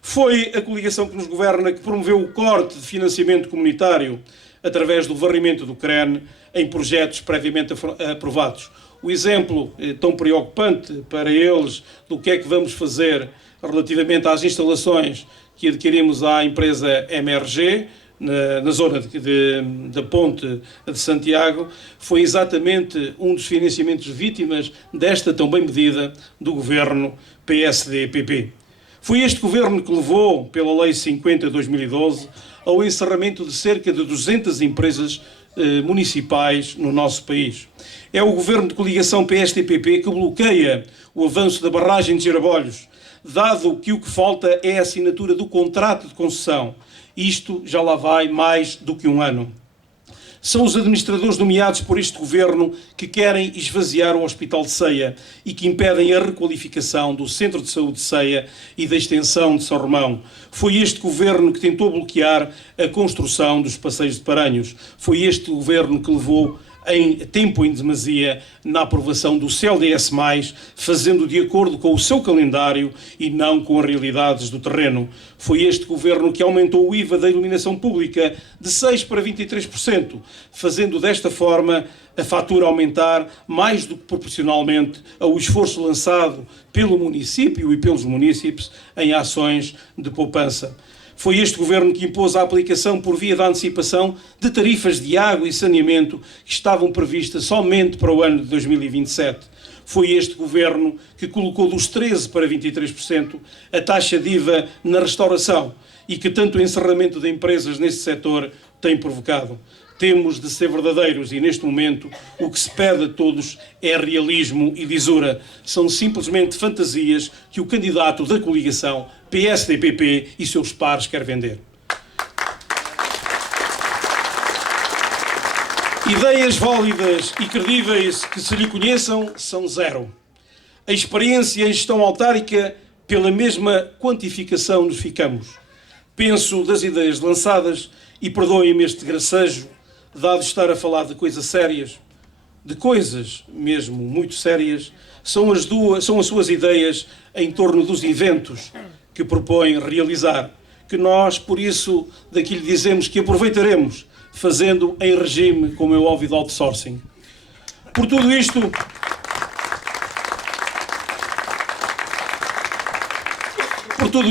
Foi a coligação que nos governa que promoveu o corte de financiamento comunitário através do varrimento do CREN em projetos previamente aprovados. O exemplo tão preocupante para eles do que é que vamos fazer relativamente às instalações que adquirimos à empresa MRG, na zona da Ponte de Santiago, foi exatamente um dos financiamentos vítimas desta tão bem medida do governo PSD-PP. Foi este governo que levou, pela Lei 50/2012, ao encerramento de cerca de 200 empresas municipais no nosso país. É o governo de coligação PSD-PP que bloqueia o avanço da barragem de Girabolhos, dado que o que falta é a assinatura do contrato de concessão. Isto já lá vai mais do que um ano. São os administradores nomeados por este governo que querem esvaziar o Hospital de Ceia e que impedem a requalificação do Centro de Saúde de Ceia e da extensão de São Romão. Foi este governo que tentou bloquear a construção dos passeios de Paranhos. Foi este governo que levou em tempo em demasia na aprovação do CLDS+, fazendo de acordo com o seu calendário e não com as realidades do terreno. Foi este governo que aumentou o IVA da iluminação pública de 6% para 23%, fazendo desta forma a fatura aumentar mais do que proporcionalmente ao esforço lançado pelo município e pelos munícipes em ações de poupança. Foi este governo que impôs a aplicação por via da antecipação de tarifas de água e saneamento que estavam previstas somente para o ano de 2027. Foi este governo que colocou dos 13% para 23% a taxa de IVA na restauração e que tanto o encerramento de empresas neste setor tem provocado. Temos de ser verdadeiros e, neste momento, o que se pede a todos é realismo e lisura. São simplesmente fantasias que o candidato da coligação PSD-PP e seus pares quer vender. Ideias válidas e credíveis que se lhe conheçam são zero. A experiência em gestão autárquica, pela mesma quantificação nos ficamos. Penso das ideias lançadas, e perdoem-me este gracejo, dado estar a falar de coisas sérias, de coisas mesmo muito sérias, são as suas ideias em torno dos eventos que propõem realizar, que nós, por isso, daqui lhe dizemos que aproveitaremos, fazendo em regime, como é óbvio, de outsourcing. Por tudo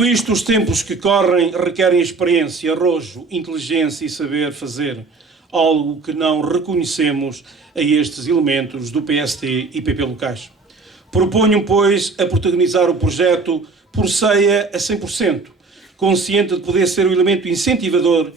isto, os tempos que correm requerem experiência, arrojo, inteligência e saber fazer, algo que não reconhecemos a estes elementos do PSD e PP locais. Proponho, pois, a protagonizar o projeto por Ceia a 100%, consciente de poder ser o elemento incentivador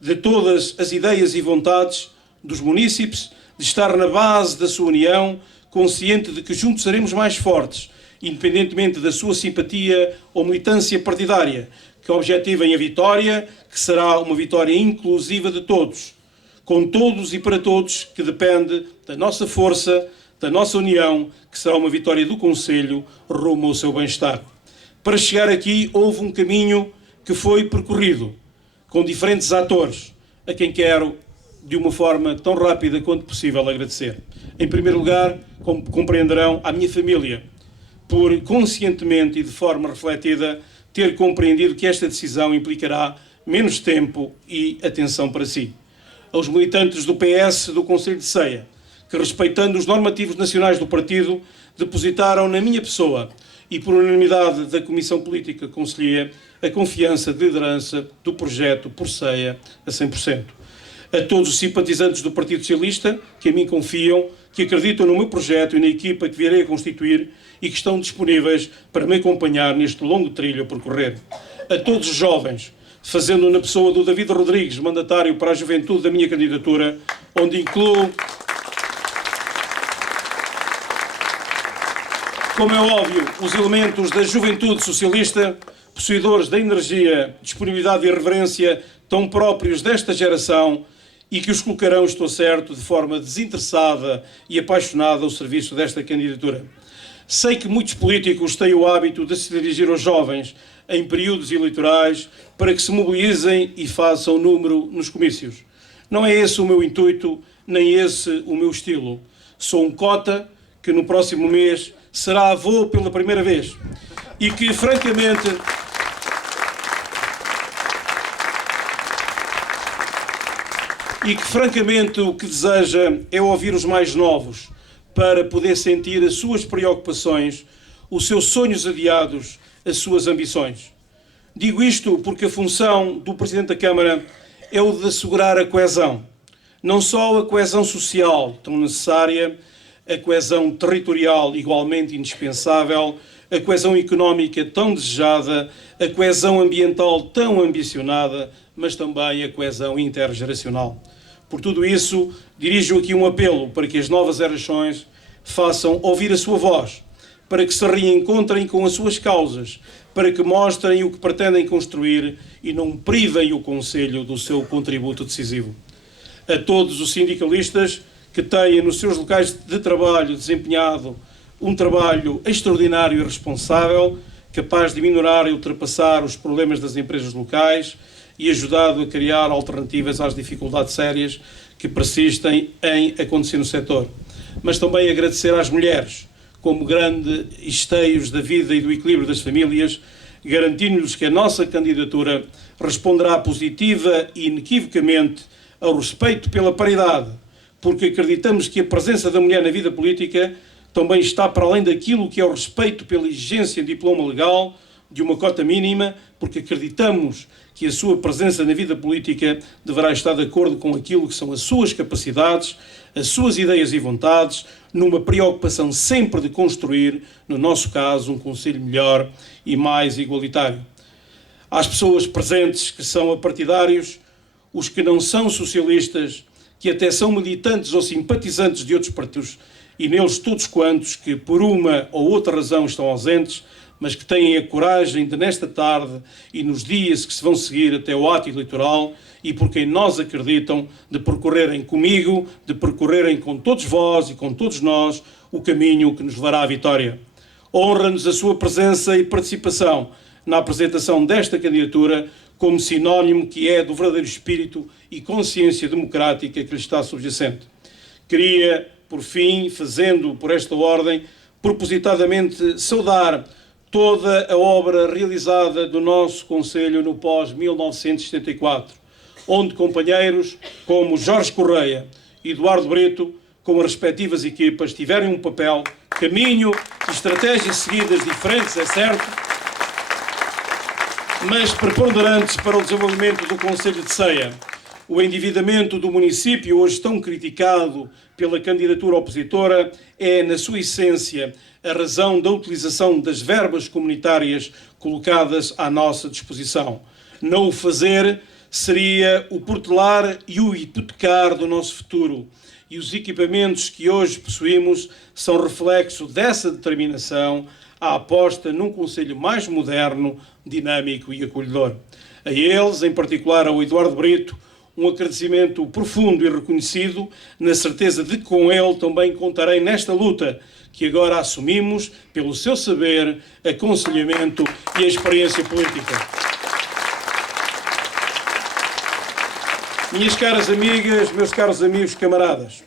de todas as ideias e vontades dos munícipes, de estar na base da sua união, consciente de que juntos seremos mais fortes, independentemente da sua simpatia ou militância partidária, que objetivem a vitória, que será uma vitória inclusiva de todos, com todos e para todos, que depende da nossa força, da nossa união, que será uma vitória do Conselho rumo ao seu bem-estar. Para chegar aqui houve um caminho que foi percorrido, com diferentes atores, a quem quero, de uma forma tão rápida quanto possível, agradecer. Em primeiro lugar, como compreenderão, à minha família, por conscientemente e de forma refletida ter compreendido que esta decisão implicará menos tempo e atenção para si. Aos militantes do PS do Conselho de Ceia, que, respeitando os normativos nacionais do partido, depositaram na minha pessoa e por unanimidade da Comissão Política Conselhia a confiança de liderança do projeto por Ceia a 100%. A todos os simpatizantes do Partido Socialista, que a mim confiam, que acreditam no meu projeto e na equipa que virei a constituir e que estão disponíveis para me acompanhar neste longo trilho a percorrer. A todos os jovens, fazendo na pessoa do David Rodrigues, mandatário para a juventude da minha candidatura, onde incluo, como é óbvio, os elementos da juventude socialista, possuidores da energia, disponibilidade e reverência tão próprios desta geração e que os colocarão, estou certo, de forma desinteressada e apaixonada ao serviço desta candidatura. Sei que muitos políticos têm o hábito de se dirigir aos jovens em períodos eleitorais para que se mobilizem e façam número nos comícios. Não é esse o meu intuito, nem esse o meu estilo. Sou um cota que no próximo mês será avô pela primeira vez e que, francamente, e que, francamente, o que deseja é ouvir os mais novos para poder sentir as suas preocupações, os seus sonhos adiados, as suas ambições. Digo isto porque a função do Presidente da Câmara é o de assegurar a coesão. Não só a coesão social, tão necessária, a coesão territorial, igualmente indispensável, a coesão económica, tão desejada, a coesão ambiental, tão ambicionada, mas também a coesão intergeracional. Por tudo isso, dirijo aqui um apelo para que as novas gerações façam ouvir a sua voz, para que se reencontrem com as suas causas, para que mostrem o que pretendem construir e não privem o Conselho do seu contributo decisivo. A todos os sindicalistas que têm nos seus locais de trabalho desempenhado um trabalho extraordinário e responsável, capaz de minorar e ultrapassar os problemas das empresas locais e ajudado a criar alternativas às dificuldades sérias que persistem em acontecer no setor. Mas também agradecer às mulheres, como grandes esteios da vida e do equilíbrio das famílias, garantindo-lhes que a nossa candidatura responderá positiva e inequivocamente ao respeito pela paridade, porque acreditamos que a presença da mulher na vida política também está para além daquilo que é o respeito pela exigência de diploma legal, de uma cota mínima, porque acreditamos que a sua presença na vida política deverá estar de acordo com aquilo que são as suas capacidades, as suas ideias e vontades, numa preocupação sempre de construir, no nosso caso, um Conselho melhor e mais igualitário. Às pessoas presentes que são apartidários, os que não são socialistas, que até são militantes ou simpatizantes de outros partidos, e neles todos quantos que, por uma ou outra razão, estão ausentes, mas que têm a coragem de, nesta tarde e nos dias que se vão seguir até o ato eleitoral, e por quem nós acreditam, de percorrerem comigo, de percorrerem com todos vós e com todos nós o caminho que nos levará à vitória. Honra-nos a sua presença e participação na apresentação desta candidatura como sinónimo que é do verdadeiro espírito e consciência democrática que lhe está subjacente. Queria, por fim, fazendo por esta ordem, propositadamente saudar toda a obra realizada do nosso Conselho no pós-1974, onde companheiros como Jorge Correia e Eduardo Brito, com as respectivas equipas, tiveram um papel, caminho e estratégias seguidas diferentes, é certo, mas preponderantes para o desenvolvimento do Concelho de Ceia. O endividamento do município, hoje tão criticado pela candidatura opositora, é, na sua essência, a razão da utilização das verbas comunitárias colocadas à nossa disposição. Não o fazer seria o protelar e o hipotecar do nosso futuro. E os equipamentos que hoje possuímos são reflexo dessa determinação, a aposta num Conselho mais moderno, dinâmico e acolhedor. A eles, em particular ao Eduardo Brito, um agradecimento profundo e reconhecido, na certeza de que com ele também contarei nesta luta que agora assumimos pelo seu saber, aconselhamento e a experiência política. Minhas caras amigas, meus caros amigos, camaradas,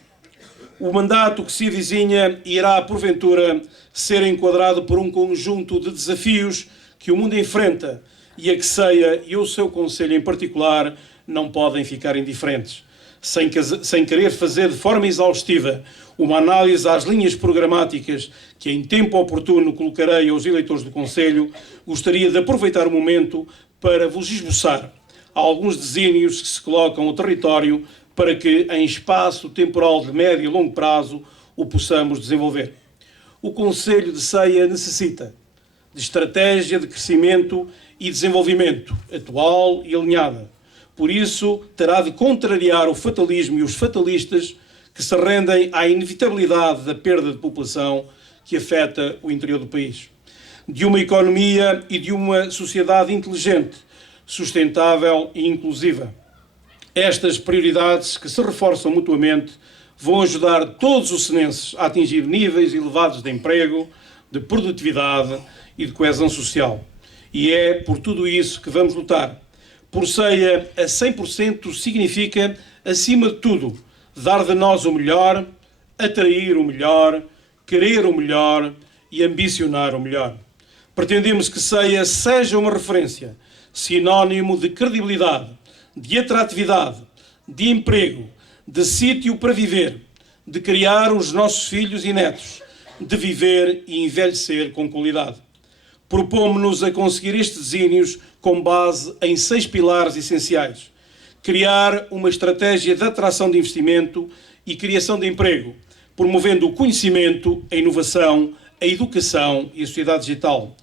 o mandato que se avizinha irá, porventura, ser enquadrado por um conjunto de desafios que o mundo enfrenta e a que Ceia e o seu Conselho em particular não podem ficar indiferentes. Sem querer fazer de forma exaustiva uma análise às linhas programáticas que em tempo oportuno colocarei aos eleitores do Conselho, gostaria de aproveitar o momento para vos esboçar alguns desígnios que se colocam ao território para que, em espaço temporal de médio e longo prazo, o possamos desenvolver. O Conselho de Ceia necessita de estratégia de crescimento e desenvolvimento atual e alinhada. Por isso, terá de contrariar o fatalismo e os fatalistas que se rendem à inevitabilidade da perda de população que afeta o interior do país. De uma economia e de uma sociedade inteligente, sustentável e inclusiva. Estas prioridades, que se reforçam mutuamente, vão ajudar todos os senenses a atingir níveis elevados de emprego, de produtividade e de coesão social. E é por tudo isso que vamos lutar. Por Ceia, a 100% significa, acima de tudo, dar de nós o melhor, atrair o melhor, querer o melhor e ambicionar o melhor. Pretendemos que Ceia seja uma referência, sinónimo de credibilidade, de atratividade, de emprego, de sítio para viver, de criar os nossos filhos e netos, de viver e envelhecer com qualidade. Propomos-nos a conseguir estes desígnios com base em 6 pilares essenciais. Criar uma estratégia de atração de investimento e criação de emprego, promovendo o conhecimento, a inovação, a educação e a sociedade digital.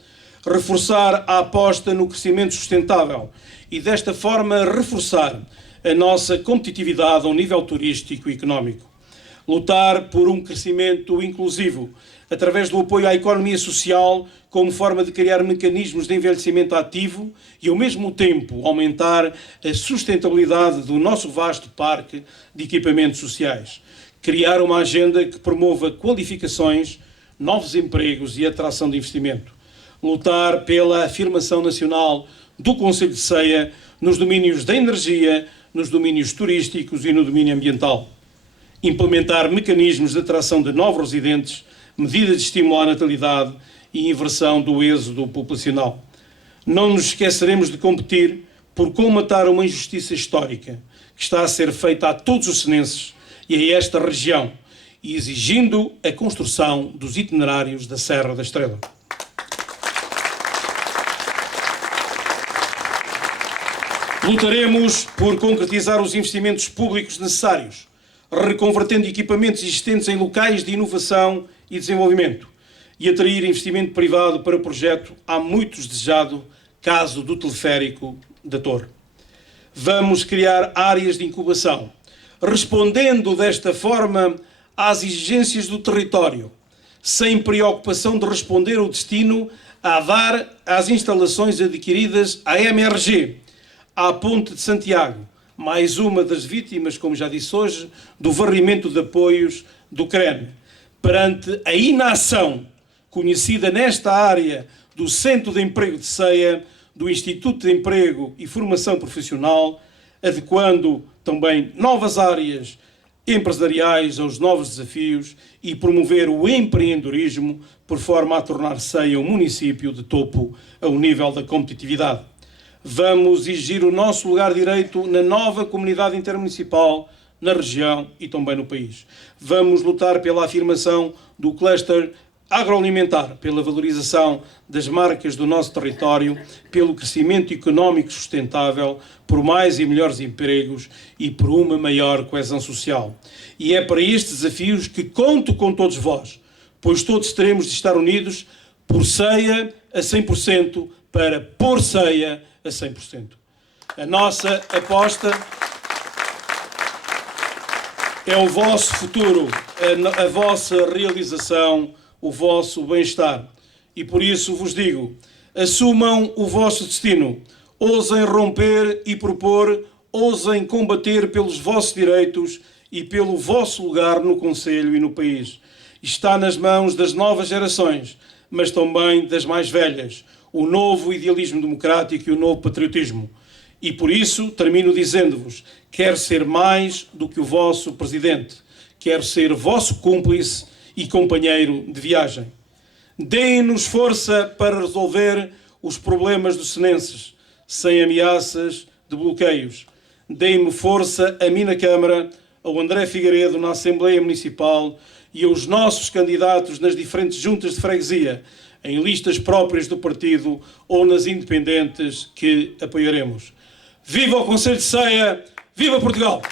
Reforçar a aposta no crescimento sustentável e, desta forma, reforçar a nossa competitividade ao nível turístico e económico. Lutar por um crescimento inclusivo, através do apoio à economia social, como forma de criar mecanismos de envelhecimento ativo e, ao mesmo tempo, aumentar a sustentabilidade do nosso vasto parque de equipamentos sociais. Criar uma agenda que promova qualificações, novos empregos e atração de investimento. Lutar pela afirmação nacional do Conselho de Ceia nos domínios da energia, nos domínios turísticos e no domínio ambiental. Implementar mecanismos de atração de novos residentes, medidas de estímulo à natalidade e inversão do êxodo populacional. Não nos esqueceremos de competir por combater uma injustiça histórica que está a ser feita a todos os senenses e a esta região, e exigindo a construção dos itinerários da Serra da Estrela. Lutaremos por concretizar os investimentos públicos necessários, reconvertendo equipamentos existentes em locais de inovação e desenvolvimento e atrair investimento privado para o projeto há muitos desejado, caso do teleférico da Torre. Vamos criar áreas de incubação, respondendo desta forma às exigências do território, sem preocupação de responder ao destino a dar às instalações adquiridas à MRG, à Ponte de Santiago, mais uma das vítimas, como já disse hoje, do varrimento de apoios do CREN, perante a inação conhecida nesta área do Centro de Emprego de Ceia, do Instituto de Emprego e Formação Profissional, adequando também novas áreas empresariais aos novos desafios e promover o empreendedorismo por forma a tornar Ceia um município de topo ao nível da competitividade. Vamos exigir o nosso lugar direito na nova comunidade intermunicipal, na região e também no país. Vamos lutar pela afirmação do cluster agroalimentar, pela valorização das marcas do nosso território, pelo crescimento económico sustentável, por mais e melhores empregos e por uma maior coesão social. E é para estes desafios que conto com todos vós, pois todos teremos de estar unidos por Ceia a 100%, para pôr Ceia a 100%. A nossa aposta é o vosso futuro, a vossa realização, o vosso bem-estar. E por isso vos digo, assumam o vosso destino, ousem romper e propor, ousem combater pelos vossos direitos e pelo vosso lugar no Conselho e no país. Está nas mãos das novas gerações, mas também das mais velhas, o novo idealismo democrático e o novo patriotismo. E por isso termino dizendo-vos, quero ser mais do que o vosso presidente, quero ser vosso cúmplice e companheiro de viagem. Deem-nos força para resolver os problemas dos senenses, sem ameaças de bloqueios. Deem-me força a mim na Câmara, ao André Figueiredo na Assembleia Municipal e aos nossos candidatos nas diferentes juntas de freguesia, em listas próprias do partido ou nas independentes que apoiaremos. Viva o Conselho de Ceia! Viva Portugal!